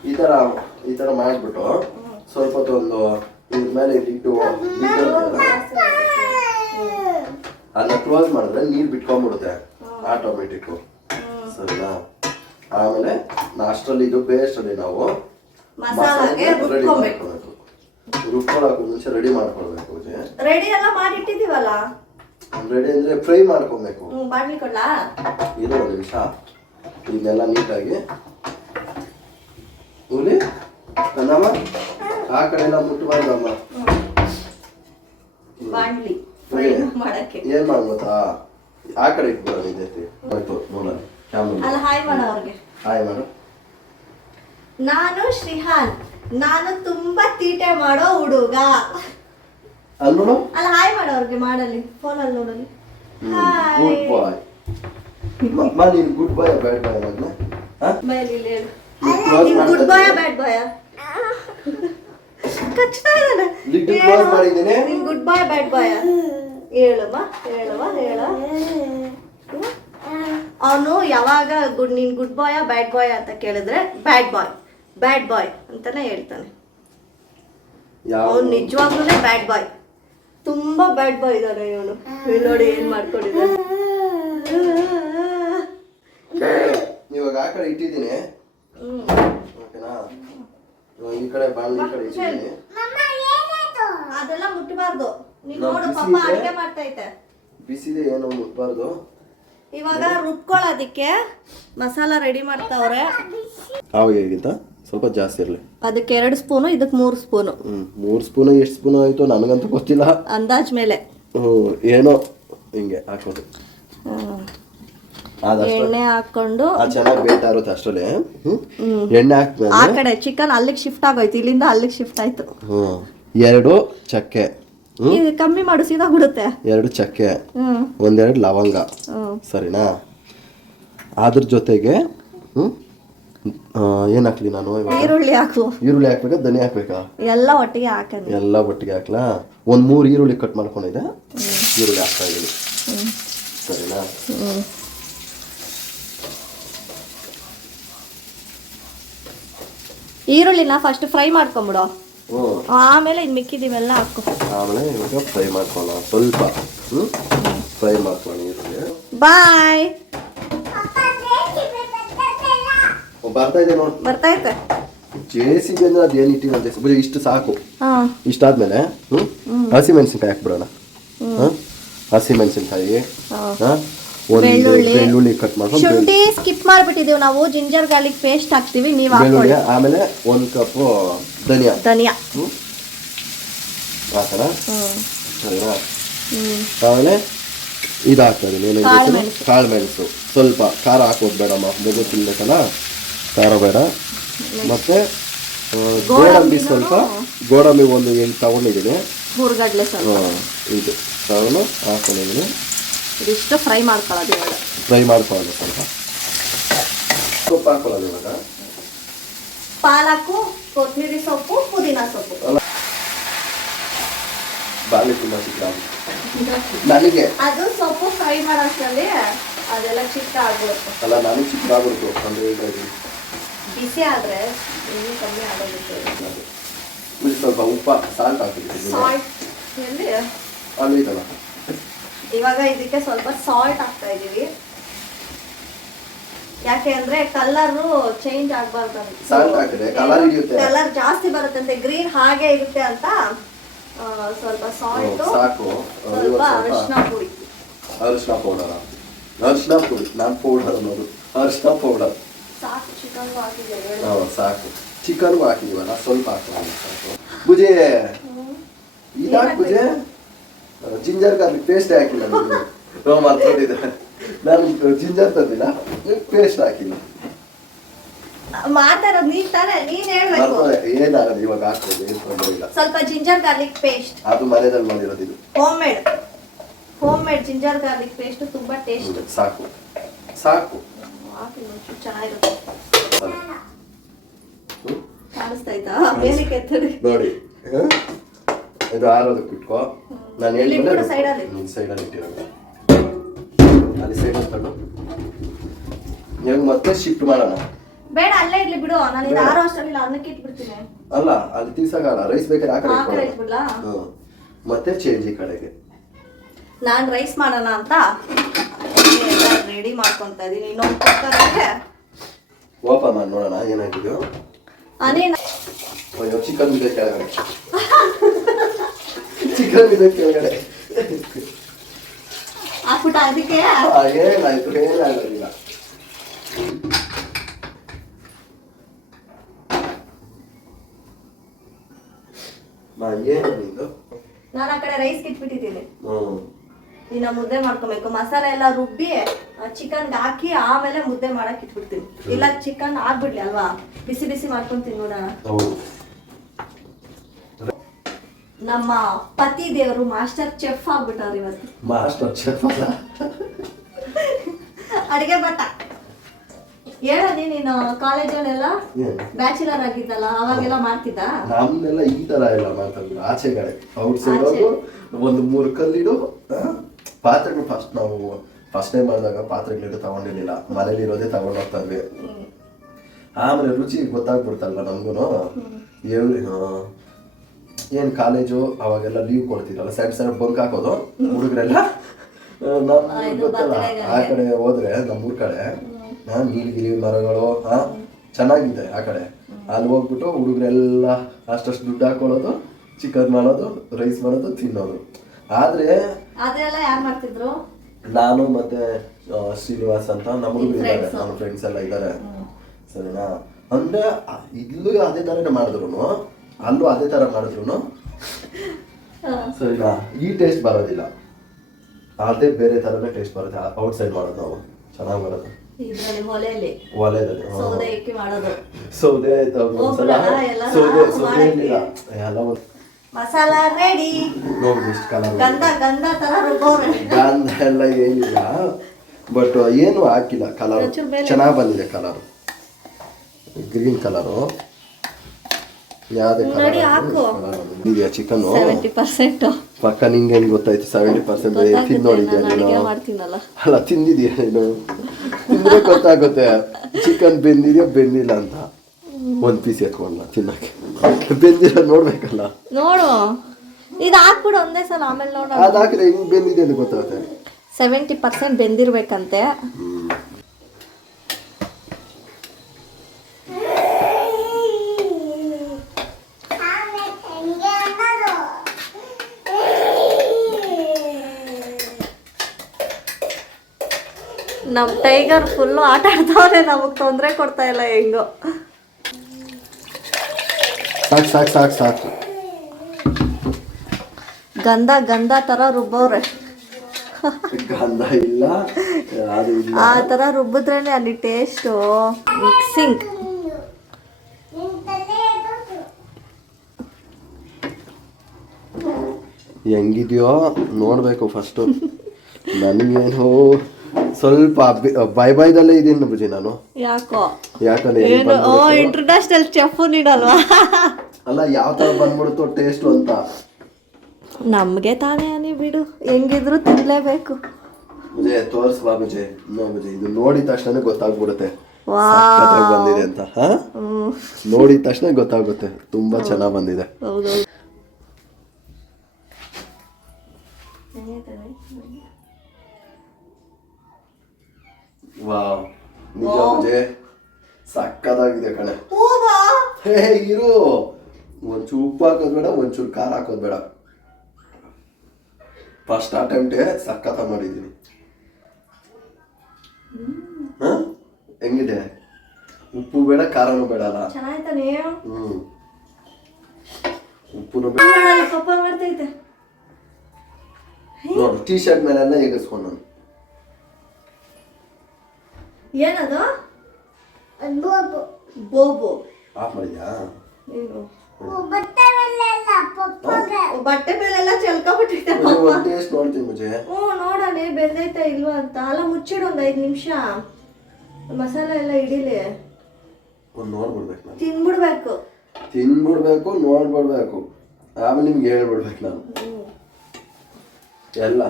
ಈ ತರ ಮಾಡಿಬಿಟ್ಟು ಸ್ವಲ್ಪ ಹೊತ್ತು ಇದ್ರ ಮೇಲೆ ಇಟ್ಟು ಅದನ್ನ ಕ್ಲೋಸ್ ಮಾಡಿದ್ರೆ ನೀರು ಬಿಟ್ಕೊಂಡ್ಬಿಡುತ್ತೆ ಆಟೋಮೆಟಿಕ್, ಸರಿನಾ? ಆಮೇಲೆ ಅಷ್ಟರಲ್ಲಿ ಇದು ಬೇಸ್ಟಲ್ಲಿ ನಾವು ಮಸಾಲೆ ರೆಡಿ ಮಾಡ್ಕೊಳ್ಬೇಕು. ರುಬ್ಕೊಳ್ಳೋಕೆ ಮುಂಚೆ ರೆಡಿ ಮಾಡ್ಕೊಳ್ಬೇಕು. ರೆಡಿ ಎಲ್ಲ ಮಾಡಿಟ್ಟಿದೀವಲ್ಲ, ರೆಡಿ ಅಂದ್ರೆ ಫ್ರೈ ಮಾಡ್ಕೊಬೇಕು. ಬಾಡ್ಲಿ ಕೊಡ್ಲಾ? ಇದು ಒಂದು ನಿಮಿಷ, ಇದನ್ನೆಲ್ಲ ನೀಟಾಗಿ ಹುಲಿ ಅನ್ನಮ್ಮ ಆ ಕಡೆ ಎಲ್ಲ ಮುಟ್ಟಬಾರ್ದಮ್ಮ. ಬಾಡ್ಲಿ ಏನ್ ಮಾಡ್ಬೋದಾ, ಆ ಕಡೆ ಇಟ್ಬಿಡೋಣ. ಇದೈತಿ ಮೂಲಲ್ಲಿ ಅಲ್ಲ. ಹಾಯ್ ಮಾಡು ಅವ್ರಿಗೆ. ಹಾಯ್ ಮಾಡು. ನಾನು ಶ್ರೀಹಾನ್, ನಾನು ತುಂಬಾ ತೀಟೆ ಮಾಡೋ ಹುಡುಗ. ಅಲ್ಲಿ ನೋಡು, ಅಲ್ಲ ಹಾಯ್ ಮಾಡು ಅವ್ರಿಗೆ, ಮಾಡಲಿ ಫೋನಲ್ಲಿ ನೋಡಲಿ. ಗುಡ್ ಬಾಯ್. ನೀನು ಗುಡ್ ಬಾಯ್ ಬ್ಯಾಡ್ ಬಾಯ್ ಅನ್ನೋದನ್ನ ಇಲ್ಲಿ ಹೇಳು. ಗುಡ್ ಬಾಯ್ ಬ್ಯಾಡ್ ಬಾಯ್ ಕಚ್ತಾ ಇದ್ದಾನೆ. ನೀನು ಗುಡ್ ಬಾಯ್ ಬ್ಯಾಡ್ ಬಾಯ್ ಹೇಳಮ್ಮ, ಹೇಳ. ಅವನು ಯಾವಾಗ ನೀನ್ ಗುಡ್ ಬಾಯ್ ಬ್ಯಾಡ್ ಬಾಯ್ ಅಂತ ಕೇಳಿದ್ರೆ ಬ್ಯಾಡ್ ಬಾಯ್ ಅಂತಾನೆ ಹೇಳ್ತಾನೆ. ಅವನು ನಿಜವಾಗ್ಲೂ ಬ್ಯಾಡ್ ಬಾಯ್, ತುಂಬಾ ಬ್ಯಾಡ್ ಬಾಯ್ ಇದ್ದಾನೆ ಇವನು. ನೋಡಿ ಏನ್ ಮಾಡ್ಕೊಂಡಿದ್ದಾನೆ. ಇವಾಗ ಆ ಕಡೆ ಇಟ್ಟಿದ್ದೀನಿ. ಓಕೆನಾ? ಈ ಕಡೆ ಬಾಣಲಿ ಈ ಕಡೆ ಇಟ್ಟಿದ್ದೀನಿ. ಅದೆಲ್ಲ ಮುಟ್ಟಬಾರ್ದು. ನೀನ್ ನಾವು ನೋಡು ಬಿಸಿ ಪಾಪ ಇದೆ. ಅಡಿಗೆ ಮಾಡ್ತಾ ಐತೆ. ಬಿಸಿದೆ, ಏನು ಮುಟ್ಬಾರ್ದು. ಇವಾಗ ರುಬ್ಕೊಳ್ಳೋದಿಕ್ಕೆ ಮಸಾಲ ರೆಡಿ ಮಾಡ್ತಾವ್ರೆ. ಆವಾಗಿಗಿಂತ ಸ್ವಲ್ಪ ಜಾಸ್ತಿ ಇರಲಿ. ಅದಕ್ಕೆ 2 ಸ್ಪೂನು, ಇದಕ್ಕೆ 3 ಸ್ಪೂನು. 3 ಸ್ಪೂನು ಎಷ್ಟು ಸ್ಪೂನು ಆಯಿತು ನನಗಂತೂ ಗೊತ್ತಿಲ್ಲ. ಅಂದಾಜ್ ಮೇಲೆ ಏನೋ ಹಿಂಗೆ ಹಾಕೋದು. ಎಣ್ಣೆ ಹಾಕೊಂಡು ಚೆನ್ನಾಗಿ ಬೇಯ್ತಾ ಇರುತ್ತೆ ಅಷ್ಟರಲ್ಲಿ. ಎಣ್ಣೆ ಹಾಕ್ಮೇಲೆ ಆ ಕಡೆ ಚಿಕನ್ ಅಲ್ಲಿಗೆ ಶಿಫ್ಟ್ ಆಗೋಯ್ತು, ಇಲ್ಲಿಂದ ಅಲ್ಲಿಗೆ ಶಿಫ್ಟ್ ಆಯ್ತು. 2 ಚಕ್ಕೆ, ಇದು ಕಮ್ಮಿ ಮಾಡು, ಸೀದಾ ಬಿಡುತ್ತೆ. 2 ಚಕ್ಕೆ, 1-2 ಲವಂಗ, ಸರಿನಾ? ಅದ್ರ ಜೊತೆಗೆ ಏನ್ ಹಾಕ್ಲಿ ನಾನು? ಈರುಳ್ಳಿ ಹಾಕು. ಈರುಳ್ಳಿ ಹಾಕ್ಬೇಕಾ ಧನಿಯಾ ಹಾಕ್ಬೇಕಾ? ಎಲ್ಲ ಒಟ್ಟಿಗೆ ಹಾಕಂడి. ಎಲ್ಲ ಒಟ್ಟಿಗೆ ಹಾಕ್ಲಾ? 1-3 ಈರುಳ್ಳಿ ಕಟ್ ಮಾಡ್ಕೊಂಡಿದ್ದೆ, ಈರುಳ್ಳಿ ಹಾಕ್ತಾ ಇದ್ದೀನಿ, ಸರಿನಾ? ಈರುಳ್ಳಿನ ಫಸ್ಟ್ ಫ್ರೈ ಮಾಡ್ಕೊಂಬಿಡು, ಆಮೇಲೆ ಇನ್ ಮಿಕ್ಕಿದಿವೆಲ್ಲ ಹಾಕು. ಆಮೇಲೆ ಇವಾಗ ಫ್ರೈ ಮಾಡ್ಕೊಳ್ಳೋಣ, ಸ್ವಲ್ಪ ಫ್ರೈ ಮಾಡ್ಕೊಳ್ಳೋಣ ಈರುಳ್ಳಿ. ಬಾಯ್. ಬರ್ತಾ ಇದೆ ನೋಡಿ, ಬರ್ತಾ ಐತೆ. JCB ಅಂದ್ರೆ ಅದೇನು ಇಟ್ಟಿವಂತೆ, ಇಷ್ಟು ಸಾಕು. ಇಷ್ಟಾದ್ಮೇಲೆ ಹಸಿಮೆಣಸಿನ್ಕಾಯಿ ಹಾಕ್ಬಿಡೋಣ. ಹಸಿಮೆಣಸಿನ್ಕಾಯಿ, ಬೆಳ್ಳುಳ್ಳಿ ಕಟ್ ಮಾಡ್ಕೊಂಡು, ಶುಂಠಿ ಸ್ಕಿಪ್ ಮಾಡ್ಬಿಟ್ಟಿದೀವಿ ನಾವು, ಜಿಂಜರ್ ಗಾರ್ಲಿಕ್ ಪೇಸ್ಟ್ ಹಾಕ್ತಿವಿ, ನೀವು ಬೆಳ್ಳುಳ್ಳಿ, ಆಮೇಲೆ 1 ಕಪ್ ಧನಿಯಾ ಹಾಕೋಣ, ಸರಿನಾ? ಆಮೇಲೆ ಇದು ಹಾಕ್ತಾ ಇದೀನಿ, ಕಾಳು ಮೆಣಸು. ಸ್ವಲ್ಪ ಖಾರ ಹಾಕೋದು ಬೇಡಮ್ಮ, ಮಗು ತಿನ್ಬೇಕಲ್ಲ, ಖಾರ ಬೇಡ. ಮತ್ತೆ ಗೋಡಂಬಿ, ಸ್ವಲ್ಪ ಗೋಡಂಬಿ 1 8 ತಗೊಂಡಿದ್ದೀನಿ, ಹುರ್ಗಡ್ಲೆ ಸ್ವಲ್ಪ ಇದು ತಗೊಂಡು ಹಾಕೊಂಡಿದ್ದೀನಿ. ಇದಿಷ್ಟು ಫ್ರೈ ಮಾಡ್ಕೊಳ್ಳೋದು. ಇವಾಗ ಫ್ರೈ ಮಾಡ್ಕೊಳ್ಳೋದು, ಸ್ವಲ್ಪ ಸೊಪ್ಪು ಹಾಕೊಳ್ಳೋದು. ಇವಾಗ ಪಾಲಕು, ಕೊತ್ತಂಬರಿ ಸೊಪ್ಪು, ಪುದೀನ ಸೊಪ್ಪು. ಬಾಳೆ ತುಂಬ ಚಿಕ್ಕ ನನಗೆ ಅದು ಸೊಪ್ಪು ಫ್ರೈ ಮಾಡೋಷ್ಟರಲ್ಲಿ ಅದೆಲ್ಲ ಚಿಕ್ಕ ಆಗ್ಬಿಡುತ್ತೆ. ಅಲ್ಲ, ನಾನು ಚಿಕ್ಕದಾಗ್ಬಿಡ್ತು ಅಂದ್ರೆ ಹೇಳ್ತಾ ಇದ್ದೀನಿ. ಬಿಸಿ ಆದ್ರೆ ಇನ್ನೂ ಕಮ್ಮಿ ಆಗೋಗುತ್ತೆ. ಸ್ವಲ್ಪ ಉಪ್ಪ ಸಾಲ್ಟ್ ಹಾಕಿದ್ದೀನಿ. ಸಾಲ್ಟ್ ಎಲ್ಲಿ ಅಲ್ಲಿ ಇದಲ್ಲ. ಇವಾಗ ಇದಕ್ಕೆ ಸ್ವಲ್ಪ ಸಾಲ್ಟ್ ಹಾಕ್ತಾ ಇದೀವಿ, ಯಾಕೆ ಅಂದ್ರೆ ಕಲರ್ ಚೇಂಜ್ ಆಗ್ಬಾರ್ದು. ಸಾಲ್ಟ್ ಹಾಕಿದ್ರೆ ಕಲರ್ ಹಿಡಿಯುತ್ತೆ, ಕಲರ್ ಜಾಸ್ತಿ ಬರುತ್ತಂತೆ, ಗ್ರೀನ್ ಹಾಗೆ ಇರುತ್ತೆ ಅಂತ ಸ್ವಲ್ಪ ಸಾಲ್ಟ್ ಸಾಕು. ಸ್ವಲ್ಪ ಅರಿಶಿನ ಪುಡಿ. ಅರಿಶಿನ ಪೌಡರ್, ಅರಿಶಿನ ಪುಡಿ, ನಾನು ಪೌಡರ್ ಅನ್ನೋದು ಅರಿಶಿನ ಪೌಡರ್ ಸಾಕು. ಚಿಕನ್ ಹಾಕಿದ್ದೇವೆ, ಸಾಕು. ಚಿಕನ್ಗೂ ಹಾಕಿದೀವಲ್ಲ, ಸ್ವಲ್ಪ ಹಾಕೋಣ, ಸಾಕು. ಪೂಜೆ ಇದಾಕ್ ಪೂಜೆ? ಜಿಂಜರ್ ಗಾರ್ಲಿಕ್ ಪೇಸ್ಟ್ ಹಾಕಿಲ್ಲ ಮಾತಾಡಿದೆ ನಾನು. ಜಿಂಜರ್ ತಂದಿಲ್ಲ, ಪೇಸ್ಟ್ ಹಾಕಿಲ್ಲ. ಮಾತಾಡೋದು ನೀನ್ ತಾನೇ, ನೀನ್ ಹೇಳ್ಬೇಕು. ಏನಾಗದು ಇವಾಗ ಹಾಕ್ಬೋದು, ಏನು ತೊಂದರೆ ಇಲ್ಲ. ಸ್ವಲ್ಪ ಜಿಂಜರ್ ಗಾರ್ಲಿಕ್ ಪೇಸ್ಟ್, ಅದು ಮನೆಯಲ್ಲಿ ಮಾಡಿರೋದು, ಇದು home made ginger garlic paste ತುಂಬಾ ಟೇಸ್ಟ್. ಸಾಕು ಸಾಕು, ಚೆನ್ನಾಗಿರುತ್ತೆ. ಕಾಣಿಸ್ತಾ ಆಯ್ತಾ? ಬೇಲಿಕೆ ಎತ್ತಡಿ ನೋಡಿ, ಇದು ಆರೋದಕ್ಕೆ ಇಟ್ಕೋ. ನಾನು ಹೇಳಿದ್ರೆ ಸೈಡಲ್ಲಿ ಇಟ್ಟಿರೋದು, ಅಲ್ಲಿ ಸೈಡ್ ತಗೊಂಡು ಇವಾಗ ಮತ್ತೆ ಶಿಫ್ಟ್ ಮಾಡೋಣ. ಬೇಡ, ಅಲ್ಲೇ ಇರ್ಲಿ ಬಿಡು, ನಾನು ಇದು ಆರೋ ಅಷ್ಟರಲ್ಲಿ ಅನ್ನಕ್ಕೆ ಇಟ್ಬಿಡ್ತೀನಿ. ಅಲ್ಲ, ಅಲ್ಲಿ ತೀರ್ಸಕ್ಕಾಗಲ್ಲ, ರೈಸ್ ಬೇಕಾದ್ರೆ ಆ ಕಡೆ ಇಟ್ಬಿಡ್ಲಾ? ಮತ್ತೆ ಚೇಂಜ್ ಈ ಕಡೆಗೆ. ನಾನು ರೈಸ್ ಮಾಡೋಣ ಅಂತ ರೆಡಿ ಮಾಡ್ಕೊಂತ ಇದೀನಿ. ಇನ್ನೊಂದು ಕುಕ್ಕರ್ಗೆ ಓಪನ್ ಮಾಡಿ ನೋಡೋಣ ಏನಾಗಿದೆಯೋ. ಚಿಕನ್ ಇದೆ ಕೆಳಗಡೆ, ಚಿಕನ್ ಇದೆ ಕೆಳಗಡೆ. ಹಾಕ್ಬಿಟ್ಟ ಅದಕ್ಕೆ ಏನಾಯ್ತು, ಏನಾಗೋದಿಲ್ಲ. ನಾನು ಆ ಕಡೆ ರೈಸ್ ಇಟ್ಬಿಟ್ಟಿದ್ದೀನಿ. ಇನ್ನ ಮುದ್ದೆ ಮಾಡ್ಕೊಬೇಕು. ಮಸಾಲೆ ಎಲ್ಲ ರುಬ್ಬಿ ಚಿಕನ್ ಹಾಕಿ ಆಮೇಲೆ ಮುದ್ದೆ ಮಾಡಕ್ ಇಟ್ಬಿಡ್ತೀನಿ. ಇಲ್ಲ ಚಿಕನ್ ಆಗ್ಬಿಡ್ಲಿ ಅಲ್ವಾ, ಬಿಸಿ ಬಿಸಿ ಮಾಡ್ಕೊಂಡು ತಿನ್ನೋಣ. ನಮ್ಮ ಪತಿ ದೇವರು ಮಾಸ್ಟರ್ ಚೆಫ್ ಆಗ್ಬಿಟ್ಟವ್ರು ಇವತ್ತು. ಮಾಸ್ಟರ್ ಚೆಫ್ ಅಡಿಗೆ ಭಟ್ಟ. ಹೇಳದಿ, ನೀನು ಕಾಲೇಜಲ್ಲೆಲ್ಲ ಬ್ಯಾಚುಲರ್ ಆಗಿದ್ದಲ್ಲ, ಅವಾಗೆಲ್ಲ ಮಾಡ್ತಿದ್ದ? ನಮ್ನೆಲ್ಲ ಈ ತರ ಎಲ್ಲ ಮಾಡ್ತಾರೆ, ಆಚೆ ಕಡೆ ಔಟ್ ಸೈಡ್ ಒಂದು 3 ಕಲ್ಲಿಡು ಪಾತ್ರೆಗಳು. ಫಸ್ಟ್ ಟೈಮ್ ಮಾಡಿದಾಗ ಪಾತ್ರೆಗಳಿಟ್ಟು ತಗೊಂಡಿರ್ಲಿಲ್ಲ, ಮನೇಲಿ ಇರೋದೇ ತಗೊಂಡು ಹೋಗ್ತಾ ಇದ್ವಿ. ಆಮೇಲೆ ರುಚಿ ಗೊತ್ತಾಗ್ಬಿಡ್ತಲ್ವ ನಮ್ಗೂನು. ಏನ್ ಕಾಲೇಜು ಅವಾಗೆಲ್ಲ ಲೀವ್ ಕೊಡ್ತಿರಲ್ಲ, ಸೈಡ್ ಬಂಕ್ ಹಾಕೋದು ಹುಡುಗರೆಲ್ಲ. ನಮ್ಗೆ ಗೊತ್ತಲ್ಲ, ಆ ಕಡೆ ಹೋದ್ರೆ ನಮ್ಮೂರ್ ಕಡೆ ನೀಲಗಿರಿ ಮರಗಳು ಚೆನ್ನಾಗಿದೆ ಆ ಕಡೆ. ಅಲ್ಲಿ ಹೋಗ್ಬಿಟ್ಟು ಹುಡುಗರೆಲ್ಲ ಅಷ್ಟಷ್ಟು ದುಡ್ಡು ಹಾಕೊಳ್ಳೋದು, ಚಿಕನ್ ಮಾಡೋದು, ರೈಸ್ ಮಾಡೋದು, ತಿನ್ನೋದು. ಆದ್ರೆ ಅದೆಲ್ಲ ಯಾರು ಮಾಡ್ತಿದ್ರು? ನಾನು ಮತ್ತೆ ಶ್ರೀನಿವಾಸ್ ಅಂತ ನಮ್ಮ ಹುಡುಗರು ಇದ್ದಾರೆ, ನಮ್ಮ ಫ್ರೆಂಡ್ಸ್ ಎಲ್ಲ ಇದ್ದಾರೆ. ಸರಿನಾ? ಅಂದ್ರೆ ಇಲ್ಲೂ ಅದೇ ತರನೇ ಮಾಡಿದ್ರು, ಅಲ್ಲೂ ಅದೇ ತರ ಮಾಡಿದ್ರು ಸರಿನಾ, ಈ ಟೇಸ್ಟ್ ಬರೋದಿಲ್ಲ. ಅದೇ ಬೇರೆ ತರನೇ ಟೇಸ್ಟ್ ಬರುತ್ತೆ. ಔಟ್ ಸೈಡ್ ಮಾಡೋದು ನಾವು ಚೆನ್ನಾಗಿ ಬರೋದು. ಒಲೆದಲ್ಲಿ ಸೌದೆ ಒಂದ್ಸಲ ಸೌದೆ ಇರ್ಲಿಲ್ಲ ಎಲ್ಲ ಮಸಾಲ ರೆಡಿ. ನೋಡಿ ಇಷ್ಟು ಕಲರ್ ಗಂಧ ತರ ರುಬ್ಬೋರೆ. ಗಂಧ ಎಲ್ಲ ಏನಿಲ್ಲ, ಬಟ್ ಏನು ಹಾಕಿಲ್ಲ. ಕಲರ್ ಚೆನ್ನಾಗಿ ಬಂದಿದೆ. Colour green colour. ಯಾವ್ದೇ ಇದೆಯಾ ಚಿಕನ್ನು? 70% ಪಕ್ಕ ನಿಂಗೆ ಹೆಂಗ್ ಗೊತ್ತಾಯ್ತು? 70% ತಿಂದು ನೋಡಿದ್ಯಾ ನೀನು? ಅಲ್ಲ, ತಿಂದಿದ್ಯಾ ನೀನು? ತಿಂದ್ರೆ ಗೊತ್ತಾಗುತ್ತೆ ಚಿಕನ್ ಬೆಂದಿಲ್ಲ ಅಂತ. ಒಂದ್ ಪೀಸ್ ಎತ್ಕೊಂಡ ತಿನ್ನಕ್ಕೆ. ಬೆಂದಿಲ್ಲ ನೋಡ್ಬೇಕಲ್ಲ. ನೋಡು, ಇದು ಹಾಕ್ಬಿಡು ಒಂದೇ ಸಲ, ಆಮೇಲೆ ನೋಡ. ಅದು ಹಾಕಿದ್ರೆ ಹೆಂಗ್ ಬೆಂದಿದೆ ಅಂತ ಗೊತ್ತಾಗುತ್ತೆ. 70% ಬೆಂದಿರ್ಬೇಕಂತೆ. ನಮ್ ಟೈಗರ್ ಫುಲ್ಲು ಆಟ ಆಡ್ತಾವ್ರೆ, ನಮಗ್ ತೊಂದರೆ ಕೊಡ್ತಾ ಇಲ್ಲ. ಹೆಂಗೋ ಸಾಕು. ಗಂಧ ತರ ರುಬ್ಬೋರೆ. ಗಂಧ ಇಲ್ಲ, ಅದು ಇಲ್ಲ. ಆ ತರ ರುಬ್ಬಿದ್ರೇನೆ ಅಲ್ಲಿ ಟೇಸ್ಟು. ಮಿಕ್ಸಿಂಗ್ ಹೆಂಗಿದ್ಯೋ ನೋಡ್ಬೇಕು ಫಸ್ಟು. ನನಗೇನು ಸ್ವಲ್ಪ ಬಾಯ್ದಲ್ಲೇ ಇದೀನಿ ಬುಜಿ ನಾನು. ಯಾಕಂದ್ರೆ ಇಂಟರ್ನ್ಯಾಷನಲ್ ಚೆಫ್ ನೀಡಲ್ವಾ? ಅಲ್ಲ, ಯಾವ ತರ ಬಂದ್ಬಿಡುತ್ತೋ ಟೇಸ್ಟ್ ಅಂತ. ನಮ್ಗೆ ತಾನೇ ಅನಿ ಬಿಡು, ಹೆಂಗಿದ್ರು ತಿನ್ಲೇಬೇಕು. ತೋರ್ಸ್ವಾ ಬುಜಿ? ಬುಜಿ, ಇದು ನೋಡಿದ ತಕ್ಷಣ ಗೊತ್ತಾಗ್ಬಿಡುತ್ತೆ ಬಂದಿದೆ ಅಂತ. ನೋಡಿದ ತಕ್ಷಣ ಗೊತ್ತಾಗುತ್ತೆ ತುಂಬಾ ಚೆನ್ನಾಗ್ ಬಂದಿದೆ. ವಾವ್, ನಿಜ ಬುಜಿ ಸಕ್ಕದಾಗಿದೆ ಕಣೆ. ಇರು, ಒಂಚೂರು ಉಪ್ಪು ಹಾಕೋದ್ ಬೇಡ, ಒಂಚೂರು ಖಾರ ಹಾಕೋದ್ ಬೇಡ. ಫಸ್ಟ್ ಅಟೆಂಪ್ಟೇ ಸಕ್ಕತ್ತ ಮಾಡಿದ್ದೀನಿ. ಹೆಂಗಿದೆ? ಉಪ್ಪು ಬೇಡ, ಖಾರನೂ ಬೇಡ ಅಲ್ಲ? ಉಪ್ಪುನು ಬೇಡ. ನೋಡು, ಟೀ ಶರ್ಟ್ ಮೇಲೆಲ್ಲ ಎಗಸ್ಕೊಂಡು ನಾನು. ಏನದು? ಬೋಬೋ ಆಫ್ ಮಾಡಿದ್ಯಾ? ಬಟ್ಟೆ ಮೇಲೆಲ್ಲ ಚೆಲ್ಕೊಬಿಟ್ಟಿದ್ದೆ. ಟೇಸ್ಟ್ ನೋಡ್ತೀನಿ ಮುಜೆ. ನೋಡಲಿ ಬೆಂದೈತಾ ಇಲ್ವಾ ಅಂತ. ಅಲ್ಲ, ಮುಚ್ಚಿಡು ಒಂದು 5 ನಿಮಿಷ, ಮಸಾಲೆ ಎಲ್ಲ ಹಿಡಿಲಿ. ನೋಡ್ಬಿಡ್ಬೇಕು, ತಿನ್ಬಿಡ್ಬೇಕು, ನೋಡ್ಬಿಡ್ಬೇಕು. ಆಮೇಲೆ ನಿಮ್ಗೆ ಹೇಳ್ಬಿಡ್ಬೇಕು ನಾನು ಎಲ್ಲ.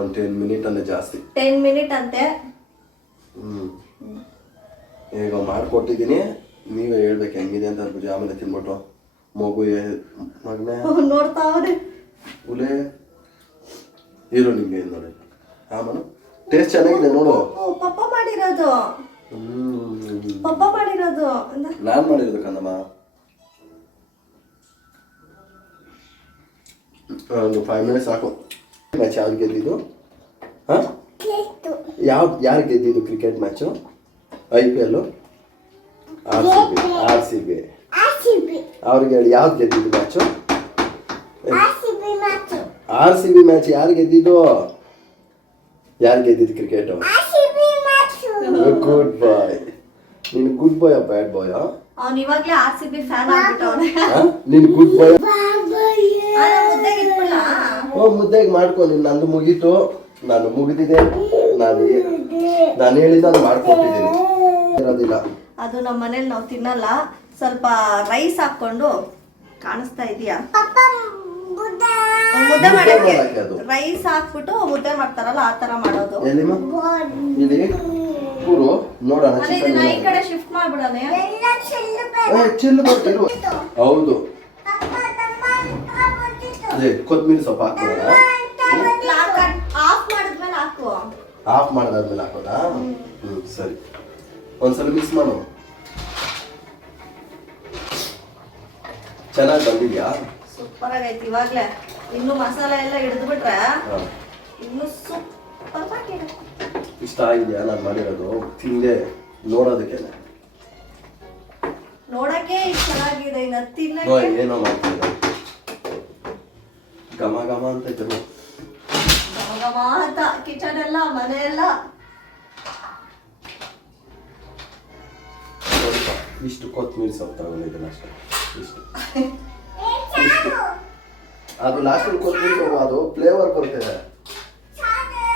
ಒಂದು 10 ಮಿನಿಟ್ ಅಲ್ಲೇ ಜಾಸ್ತಿ. 10 ಮಿನಿಟ್ ಅಂತೆ. ಈಗ ಮಾಡ್ಕೊಟ್ಟಿದ್ದೀನಿ, ನೀವೇ ಹೇಳ್ಬೇಕು ಹೆಂಗಿದೆ ಅಂತ ಬುಜಿ. ಆಮೇಲೆ ತಿನ್ಬಿಟ್ಟು ಮಗು ಮಗನೇ ನೋಡ್ತಾವ್ರೆ ಉಲೆ ಇರು, ನಿಮ್ಗೆ ಏನು ನೋಡಿ. ಆಮೇಲೆ ಟೇಸ್ಟ್ ಚೆನ್ನಾಗಿದೆ ನೋಡು. ಪಪ್ಪ ಮಾಡಿರೋದು ನಾನ್ ಮಾಡಿರೋದು ಕಣಮ್ಮ. ಒಂದು 5 ಮಿನಿಟ್ಸ್ ಸಾಕು. ಮ್ಯಾಚ್ ಯಾವ್ದು ಗೆದ್ದಿದ್ದು? ಯಾರು ಗೆದ್ದಿದ್ದು ಕ್ರಿಕೆಟ್ ಮ್ಯಾಚು? IPL RCB. ಅವ್ರಿಗೆ ಹೇಳಿ ಯಾವ್ದು ಗೆದ್ದಿದ್ದು ಮ್ಯಾಚು? RCB ಮ್ಯಾಚ್ ಯಾರು ಗೆದ್ದಿದ್ದು? ಯಾರು ಗೆದ್ದಿದ್ದು ಕ್ರಿಕೆಟ್? ಗುಡ್ ಬಾಯ್. ನೀನು ಗುಡ್ ಬಾಯ್ ಬ್ಯಾಡ್ ಬಾಯ್? ಅವ್ನು ಇವಾಗಲೇ RCB ಫ್ಯಾನ್ ಆಗ್ಬಿಟ್ಟವನೆ. ನೀನು ಗುಡ್ ಬಾಯ್? ಮುದ್ದೆಗೆ ಮಾಡ್ಕೊ. ನಂದು ಮುಗೀತು, ನಾನು ಮುಗಿದಿದೆ. ನಾನು ಹೇಳಿದ ಮಾಡ್ಕೊಟ್ಟಿದ್ದೀನಿ. ಇರೋದಿಲ್ಲ ಅದು ನಮ್ಮ ಮನೇಲಿ ನಾವು ತಿನ್ನಲ್ಲ. ಸ್ವಲ್ಪ ರೈಸ್ ಹಾಕೊಂಡು ಕಾಣಿಸ್ತಾ ಇದೆಯಾ? ಮುದ್ದೆ ಮಾಡಕ್ಕೆ ರೈಸ್ ಹಾಕ್ಬಿಟ್ಟು ಮುದ್ದೆ ಮಾಡ್ತಾರಲ್ಲ, ಆ ತರ ಮಾಡೋದು. ನೋಡೋಣ, ಈ ಕಡೆ ಶಿಫ್ಟ್ ಮಾಡ್ಬಿಡೋಣ. ಹೌದು, ಕೊತ್ತಂಬರಿ ಸೊಪ್ಪು ಹಾಕೋಣ. ಆಫ್ ಮಾಡಿದ್ಮೇಲೆ ಹಾಕು. ಆಫ್ ಮಾಡಿದಾದ್ಮೇಲೆ ಹಾಕೋದಾ? ಸರಿ. ಒಂದ್ಸಲ ಮಿಕ್ಸ್ ಮಾಡು. ಚೆನ್ನಾಗಿ ಬಂದಿದ್ಯಾ? ಸೂಪರ್ ಆಗೈತಿ ಇವಾಗ್ಲೇ. ಇನ್ನು ಮಸಾಲೆ ಎಲ್ಲ ಹಿಡಿದು ಬಿಟ್ರೆ ಹಾಂ, ಇನ್ನು ಸೂಪರ್ ಆಗಿದೆ. ಇಷ್ಟ ಆಗಿದೆಯಾ ನಾನು ಮಾಡಿರೋದು? ತಿಂದೆ ನೋಡೋದಕ್ಕೆ ನೋಡಕ್ಕೆ ಇಷ್ಟು ಚೆನ್ನಾಗಿದೆ, ಇನ್ನು ನೋಡಿ ತಿನ್ನಕ್ಕೆ ಏನೋ ಮಾಡ್ತಿದ್ದೆ ಘಮ ಘಮ ಅಂತ ಇದ್ರು. ಗಮ ಅಂತ ಕಿಚನ್ ಎಲ್ಲ ಮನೆ ಎಲ್ಲ. ನೋಡಿಪ್ಪ, ಇಷ್ಟು ಕೊತ್ತಂಬರಿ ಸೊಪ್ಪು ತಗೊಂಡಿದ್ದೀನಿ ಅಷ್ಟೇ. ಇಷ್ಟು ಅದು ಲಾಸ್ಟಲ್ಲಿ ಕೊತ್ತಂಬರಿ ಸೊಪ್ಪು, ಅದು ಫ್ಲೇವರ್ ಬರ್ತದೆ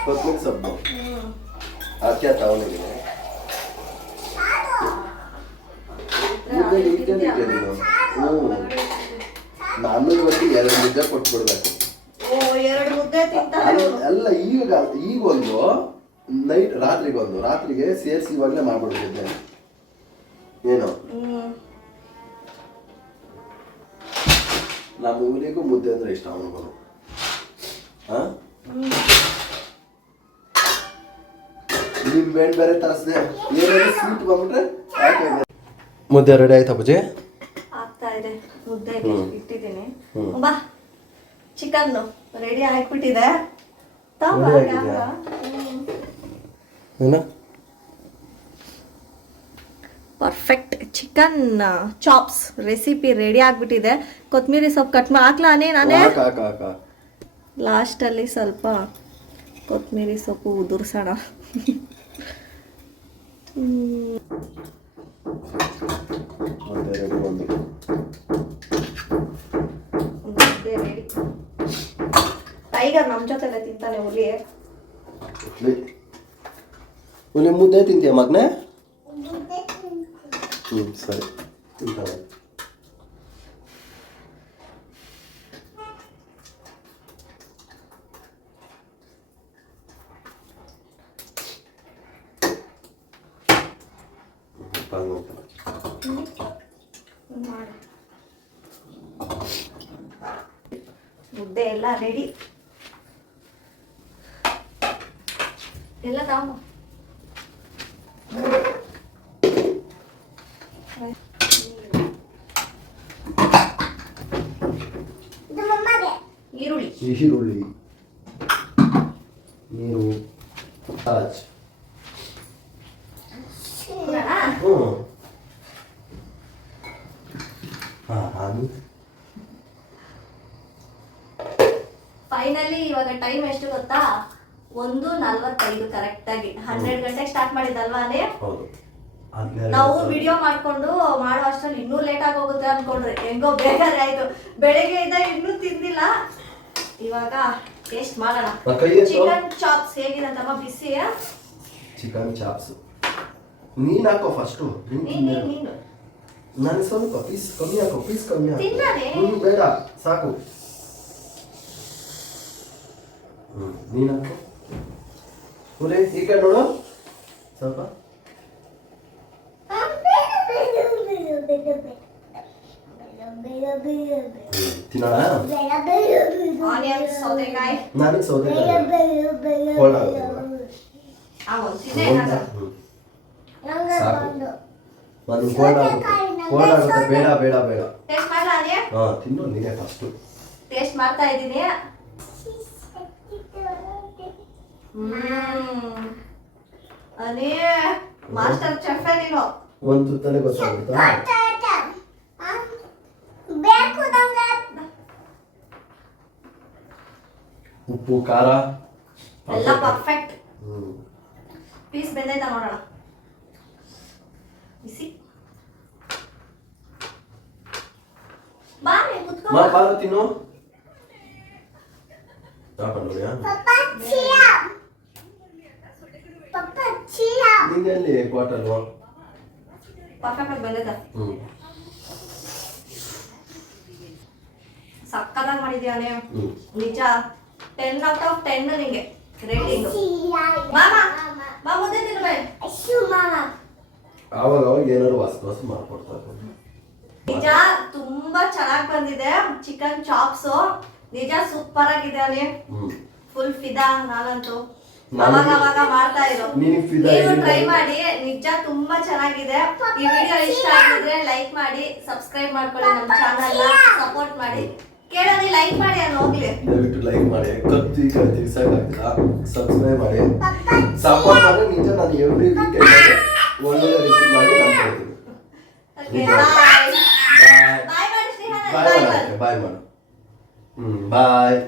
ಕೊತ್ತಂಬರಿ ಸೊಪ್ಪು, ಅದಕ್ಕೆ ತಗೊಂಡಿದ್ದೀನಿ. ಮುದ್ದೆ ಇಟ್ಟೇನೆ ನೀನು. ನಾನು ಇವತ್ತು 2 ಮುದ್ದೆ ಕೊಟ್ಬಿಡ್ಬೇಕು. ಓ 2 ಮುದ್ದೆ ತಿಂತಾರೆ ಇವ್ರು. ಅಲ್ಲ, ಈಗೊಂದು ನೈಟ್, ರಾತ್ರಿಗೆ ಸೇರಿಸಿ ಇವಾಗಲೇ ಮಾಡ್ಬಿಡ್ತಿದ್ದೆ. ಏನು ನಮ್ಮ ಊರಿಗೂ ಮುದ್ದೆ ಅಂದ್ರೆ ಇಷ್ಟ ಅವನಿಗೂ. ನಿಂಬೆಹಣ್ಣು ಬೇರೆ ತರಿಸಿದೆ, ಏನಾದ್ರು ಸ್ವೀಟ್ ಬಂದ್ಬಿಟ್ರೆ ಯಾಕೆ. ಮುದ್ದೆ ರೆಡಿ ಆಯ್ತಾ ಪೂಜೆ? ಆಗ್ತಾ ಇದೆ, ಮುದ್ದೆ ಇಟ್ಟಿದ್ದೀನಿ. ಬಾ, ಚಿಕನ್ ರೆಡಿ ಆಗ್ಬಿಟ್ಟಿದೆ. Perfect chicken chops recipe ready ಆಗ್ಬಿಟ್ಟಿದೆ. ಕೊತ್ತಂಬರಿ ಸೊಪ್ಪು ಕಟ್ ಹಾಕ್ಲಾ ನಾನೇ? ಲಾಸ್ಟಲ್ಲಿ ಸ್ವಲ್ಪ ಕೊತ್ತಂಬರಿ ಸೊಪ್ಪು ಉದುರ್ಸೋಣ. ರೆಡಿ. ಟೈಗರ್ ನಮ್ಮ ಜೊತೆಲೆ ತಿಂತಾನೆ ಹುಲಿ. ಮುದ್ದೆ ತಿಂತೀಯ ಮಗನೇ? ಸರಿ, ತಿಂತಾನೆ. ಮುದ್ದೆ ಎಲ್ಲ ರೆಡಿ. ಎಲ್ಲ ತಾವು ಈರುಳ್ಳಿ, ನೀರು, ತಾಜ್. ಫೈನಲಿ ಇವಾಗ ಟೈಮ್ ಎಷ್ಟು ಗೊತ್ತಾ? 1:45 ಕರೆಕ್ಟ್ ಆಗಿ. 12 ಗಂಟೆಗೆ ಸ್ಟಾರ್ಟ್ ಮಾಡಿದ್ದಲ್ವಾ ಅದೇ? ನಾವು ವಿಡಿಯೋ ಮಾಡ್ಕೊಂಡು ಮಾಡೋ ಅಷ್ಟ್ರಲ್ಲಿ ಇನ್ನೂ ಲೇಟ್ ಆಗಿ ಹೋಗುತ್ತೆ ಅನ್ಕೊಂಡ್ರೆ, ಹೆಂಗೋ ಬೇಗನೆ ಆಯ್ತು. ಬೆಳಗ್ಗೆಯಿಂದ ಇನ್ನೂ ತಿಂದಿಲ್ಲ. ಇವಾಗ ಟೇಸ್ಟ್ ಮಾಡೋಣ. ಚಿಕನ್ ಚಾಪ್ಸ್ ಹೇಗಿದೆ ಅಂತಮ್ಮ? ಬಿಸಿ ಚಿಕನ್ ಚಾಪ್ಸ್ ನೀನ್ ಹಾಕೋ ಫಸ್ಟು. ನೀನು ನಾನು ಸ್ವಲ್ಪ ಪೀಸ್ ಕಮ್ಮಿ ಹಾಕೋ. ತಿನ್ನನೆ? ಬೇಡ, ಸಾಕು. ನೀನ್ ಹಾಕೋ. ಈ ಕಡೆ ನೋಡು ಸ್ವಲ್ಪ. ತಿನ್ನೋಣ? ಸೌತೆಕಾಯಿ. ನನಗೆ ಸೌತೆಕಾಯಿ ಬೇಡ ಬೇಡ ಬೇಡ. ತಿನ್ನು ನೀನೇ ಫಸ್ಟ್. ಟೇಸ್ಟ್ ಮಾಡ್ತಾ ಇದ್ದೀನಿ. ಅನೇ ಮಾಸ್ಟರ್ ಚೆಫ್ ನೀನು. ಒಂದು ತುತ್ತನೆ ಗೊತ್ತಾಗುತ್ತಾ? ಉಪ್ಪು ಖಾರ ಎಲ್ಲ ಪರ್ಫೆಕ್ಟ್. ಪೀಸ್ ಬೆಂದೈತಾ ನೋಡೋಣ. ಬಿಸಿ ಬಾರೆ ಕುತ್ಕೋ. ಬಾರ ತಿನ್ನು. ನಿಂಗೆಲ್ಲಿ ಕ್ವಾರ್ಟರ್ ಪರ್ಫೆಕ್ಟ್ ಆಗಿ ಬಂದಿದೆ. ಸಕ್ಕತ್ತಾಗಿ ಮಾಡಿದ್ಯಾನೆ ನಿಜ. 10/10 ನಿಂಗೆ ರೇಟಿಂಗ್. ಮಾಮ ಮುದ್ದೆ ತಿನ್ಬೇಡ. ಆವಾಗ ಏನಾದ್ರು ಹೊಸ ಮಾಡ್ಕೊಡ್ತಾರೆ. ನಿಜ ತುಂಬಾ ಚೆನ್ನಾಗಿ ಬಂದಿದೆ ಚಿಕನ್ ಚಾಪ್ಸ್. ನಿಜ ಸೂಪರ್ ಆಗಿದೆ ಅಲ್ಲಿ. ಫುಲ್ ಫಿದಾ ನಾನಂತೂ. ಅವಾಗ ಅವಾಗ ಮಾಡ್ತಾ ಇರೋ. ನೀನಿಗೆ ಫಿದಾ ನೀವು ಆಗಿದ್ರೆ ಟ್ರೈ ಮಾಡಿ, ನಿಜ ತುಂಬಾ ಚೆನ್ನಾಗಿದೆ. ಈ ವಿಡಿಯೋ ಇಷ್ಟ ಆಗಿದ್ರೆ ಲೈಕ್ ಮಾಡಿ, ಸಬ್ಸ್ಕ್ರೈಬ್ ಮಾಡ್ಕೊಳ್ಳಿ, ನಮ್ಮ ಚಾನಲ್ ನ ಸಪೋರ್ಟ್ ಮಾಡಿ. ಕೇಳೋದಿ ಲೈಕ್ ಮಾಡಿ ಅಲ್ಲಿ ಹೋಗ್ಲಿ. ದಯವಿಟ್ಟು ಲೈಕ್ ಮಾಡಿ, ಕತ್ತಿ ಸಾಕಾಗ್ತಿಲ್ಲ, ಸಬ್ಸ್ಕ್ರೈಬ್ ಮಾಡಿ, ಸಪೋರ್ಟ್ ಮಾಡಿ. ನಿಜ ನಾನು ಎವ್ರಿ ವೀಕ್ ಒಳ್ಳೊಳ್ಳೆ ರೆಸಿಪಿ ಮಾಡಿ ನಾನು ಕೊಡ್ತೀನಿ. ಬಾಯ್ ಮಾಡಿ ಶ್ರೀಹಾನ್, ಬಾಯ್ ಮಾಡು. ಬಾಯ್.